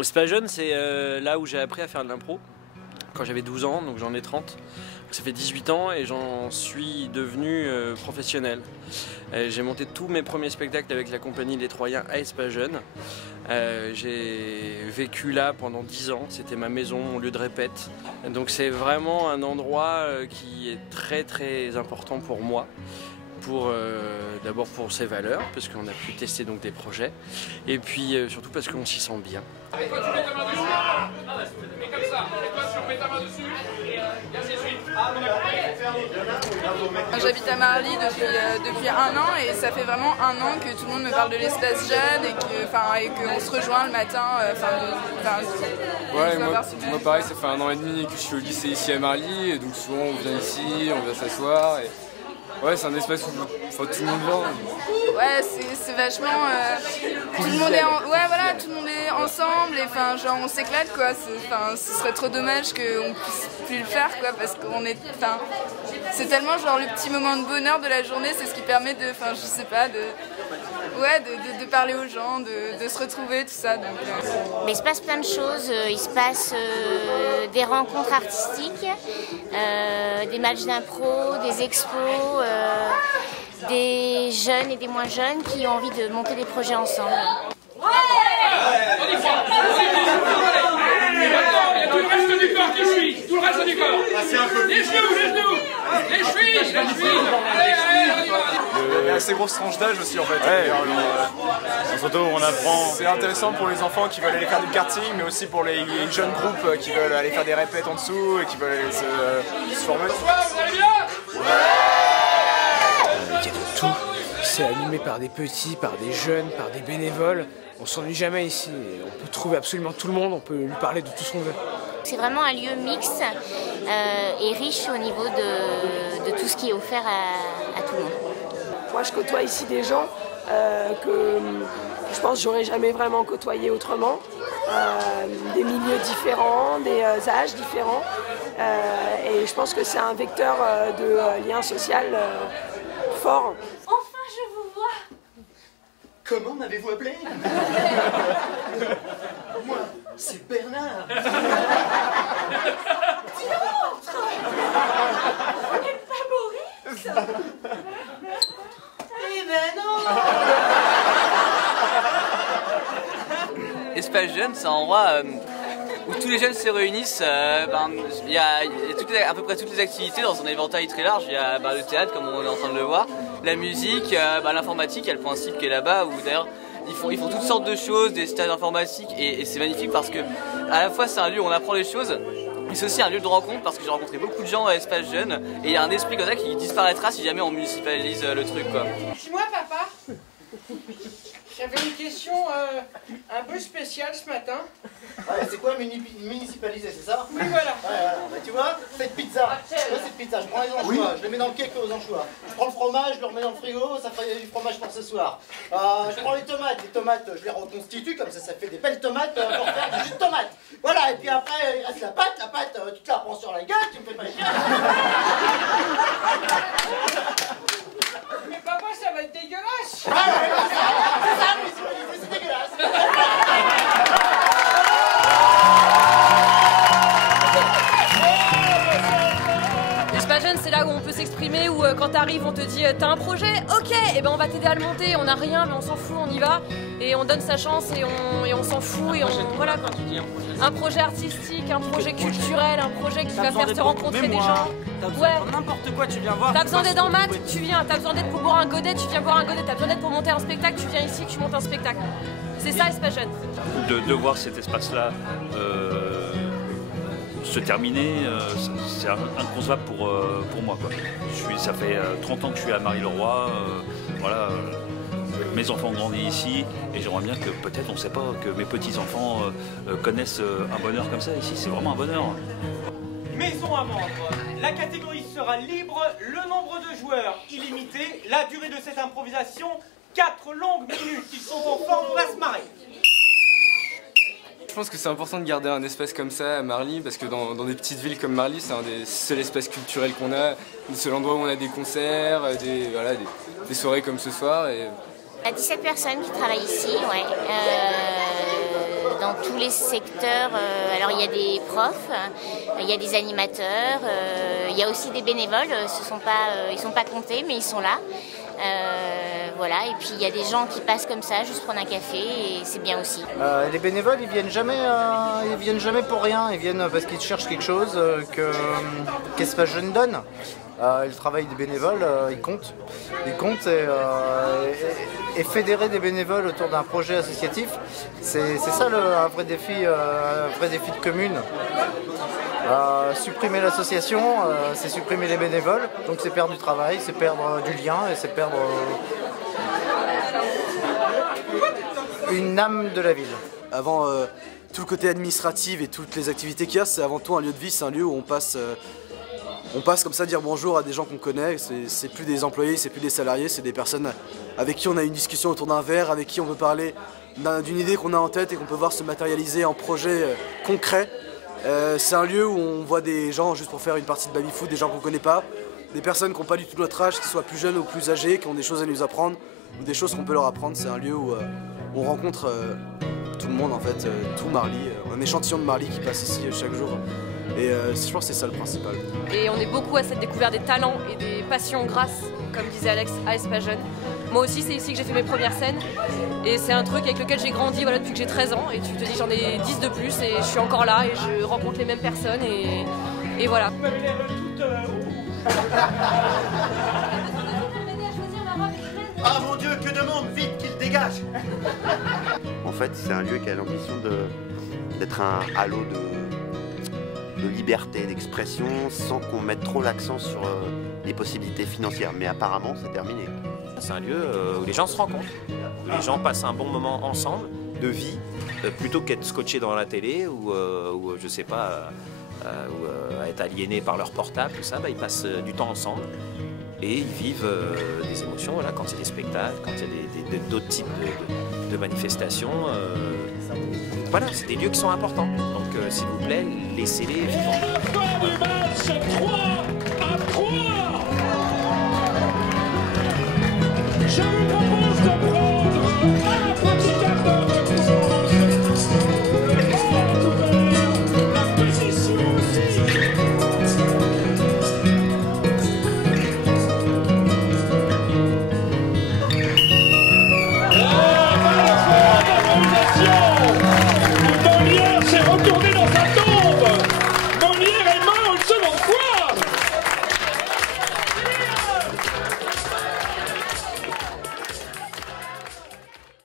C'est pas jeune, c'est là où j'ai appris à faire de l'impro quand j'avais 12 ans, donc j'en ai 30. Ça fait 18 ans et j'en suis devenu professionnel. J'ai monté tous mes premiers spectacles avec la compagnie Les Troyens à Espajeune. J'ai vécu là pendant 10 ans, c'était ma maison, mon lieu de répète. Donc c'est vraiment un endroit qui est très très important pour moi. D'abord pour ses valeurs, parce qu'on a pu tester donc des projets, et puis surtout parce qu'on s'y sent bien. Et toi tu mets ta main dessus, mets comme ça, et toi tu remets ta main dessus, et ainsi de suite. J'habite à Marly depuis 1 an et ça fait vraiment 1 an que tout le monde me parle de l'espace jeune et qu'on se rejoint le matin. Moi pareil, ça fait 1 an et demi que je suis au lycée ici à Marly, et donc souvent on vient ici, on vient s'asseoir. Ouais, c'est un espace où tout le monde vient. Ouais, c'est vachement... tout le monde est tout le monde est ensemble et genre on s'éclate quoi. Ce serait trop dommage qu'on puisse plus le faire quoi, parce qu'on est... c'est tellement genre le petit moment de bonheur de la journée, c'est ce qui permet de... je sais pas, de parler aux gens, de se retrouver, tout ça. Donc, Mais il se passe plein de choses, il se passe des rencontres artistiques, des matchs d'impro, des expos, des jeunes et des moins jeunes qui ont envie de monter des projets ensemble. On y croit. Et maintenant, il y a tout le reste du corps qui suit, tout le reste du corps. Les genoux, les chevilles. Allez, on y va. Il y a assez grosse tranche d'âge aussi en fait. Surtout on apprend. C'est intéressant pour les enfants qui veulent aller faire du karting, mais aussi pour les jeunes groupes qui veulent aller faire des répètes en dessous et qui veulent aller se former. Bonsoir, vous allez bien? Il y a de tout. C'est animé par des petits, par des jeunes, par des bénévoles. On s'ennuie jamais ici. On peut trouver absolument tout le monde, on peut lui parler de tout ce qu'on veut. C'est vraiment un lieu mixte et riche au niveau de tout ce qui est offert à tout le monde. Moi, je côtoie ici des gens que je pense que j'aurais jamais vraiment côtoyé autrement. Des milieux différents, des âges différents. Et je pense que c'est un vecteur de lien social fort. Enfin, je vous vois. Comment m'avez-vous appelé? Moi, c'est Bernard. Et pas Maurice? Eh ben non. Espace Jeune, c'est un endroit où tous les jeunes se réunissent. Il y a à peu près toutes les activités dans un éventail très large. Il y a le théâtre, comme on est en train de le voir, la musique, l'informatique. Il y a le principe qui est là-bas, où d'ailleurs ils font toutes sortes de choses, des stages informatiques, et c'est magnifique parce que à la fois c'est un lieu où on apprend les choses, mais c'est aussi un lieu de rencontre parce que j'ai rencontré beaucoup de gens à Espace Jeune, et il y a un esprit comme ça qui disparaîtra si jamais on municipalise le truc quoi. Dis-moi papa, j'avais une question un peu spéciale ce matin. Ouais, c'est quoi municipaliser, c'est ça? Oui, voilà. Bah, tu vois, cette pizza. Moi, cette pizza, je prends les anchois, je les mets dans le cake aux anchois. Je prends le fromage, je le remets dans le frigo, ça fait du fromage pour ce soir. Je prends les tomates, je les reconstitue, comme ça fait des belles tomates pour faire du jus de tomate. Voilà, et puis après, il reste la pâte, tu te la prends sur la gueule, tu me fais pas chier. Mais papa, ça va être dégueulasse. C'est ça, c'est dégueulasse. Espace Jeune, c'est là où on peut s'exprimer, où quand t'arrives on te dit t'as un projet, ok, et ben on va t'aider à le monter, on n'a rien mais on s'en fout, on y va et on donne sa chance et on s'en fout et voilà quoi. Un projet artistique, un projet culturel, un projet qui va faire te rencontrer des gens. Ouais. N'importe quoi, tu viens voir. T'as besoin d'aide en maths, tu viens. T'as besoin d'aide pour boire un godet, tu viens boire un godet. T'as besoin d'aide pour monter un spectacle, tu viens ici, tu montes un spectacle. C'est ça Espace Jeune. De voir cet espace-là se terminer, c'est inconcevable pour moi, quoi. Ça fait 30 ans que je suis à Marly-le-Roi, voilà, mes enfants ont grandi ici et j'aimerais bien que peut-être, on ne sait pas, que mes petits-enfants connaissent un bonheur comme ça ici, c'est vraiment un bonheur. Maison à vendre. La catégorie sera libre, le nombre de joueurs illimité, la durée de cette improvisation, 4 longues minutes. Ils sont en forme, on va se marrer. Je pense que c'est important de garder un espace comme ça à Marly, parce que dans des petites villes comme Marly, c'est un des seuls espaces culturels qu'on a, le seul endroit où on a des concerts, des soirées comme ce soir. Il y a 17 personnes qui travaillent ici, ouais. dans tous les secteurs. Alors il y a des profs, il y a des animateurs, il y a aussi des bénévoles. Ils sont pas comptés, mais ils sont là. Voilà, et puis il y a des gens qui passent comme ça, juste prendre un café, et c'est bien aussi. Les bénévoles, ils viennent jamais pour rien, ils viennent parce qu'ils cherchent quelque chose qu'Espace Jeune donne. Le travail des bénévoles, il compte. Et fédérer des bénévoles autour d'un projet associatif, c'est ça un vrai défi de commune. Supprimer l'association, c'est supprimer les bénévoles, donc c'est perdre du travail, c'est perdre du lien et c'est perdre une âme de la ville. Avant tout le côté administratif et toutes les activités qu'il y a, c'est avant tout un lieu de vie, c'est un lieu où on passe comme ça dire bonjour à des gens qu'on connaît. C'est plus des employés, c'est plus des salariés, c'est des personnes avec qui on a une discussion autour d'un verre, avec qui on peut parler d'une idée qu'on a en tête et qu'on peut voir se matérialiser en projet concret. C'est un lieu où on voit des gens juste pour faire une partie de baby-foot, des gens qu'on connaît pas, des personnes qui n'ont pas du tout notre âge, qu'ils soient plus jeunes ou plus âgés, qui ont des choses à nous apprendre ou des choses qu'on peut leur apprendre. C'est un lieu où on rencontre tout le monde en fait, tout Marly, un échantillon de Marly qui passe ici chaque jour. Et je pense que c'est ça le principal. Et on est beaucoup à cette découverte des talents et des passions grâce, comme disait Alex, à Espace Jeune. Moi aussi, c'est ici que j'ai fait mes premières scènes. Et c'est un truc avec lequel j'ai grandi voilà, depuis que j'ai 13 ans. Et tu te dis, j'en ai 10 de plus et je suis encore là et je rencontre les mêmes personnes. Et voilà. Ah mon Dieu, que de monde, vite qu'il dégage. En fait, c'est un lieu qui a l'ambition d'être un halo de liberté, d'expression, sans qu'on mette trop l'accent sur les possibilités financières. Mais apparemment, c'est terminé. C'est un lieu où les gens se rencontrent, où les gens passent un bon moment ensemble, de vie, plutôt qu'être scotchés dans la télé ou je sais pas, ou être aliénés par leur portable, tout ça, ils passent du temps ensemble et ils vivent des émotions. Voilà, quand il y a des spectacles, quand il y a d'autres types de manifestations. Voilà, c'est des lieux qui sont importants. Donc, s'il vous plaît, laissez-les vivants. Fin du match, 3-3. Je vous propose de prendre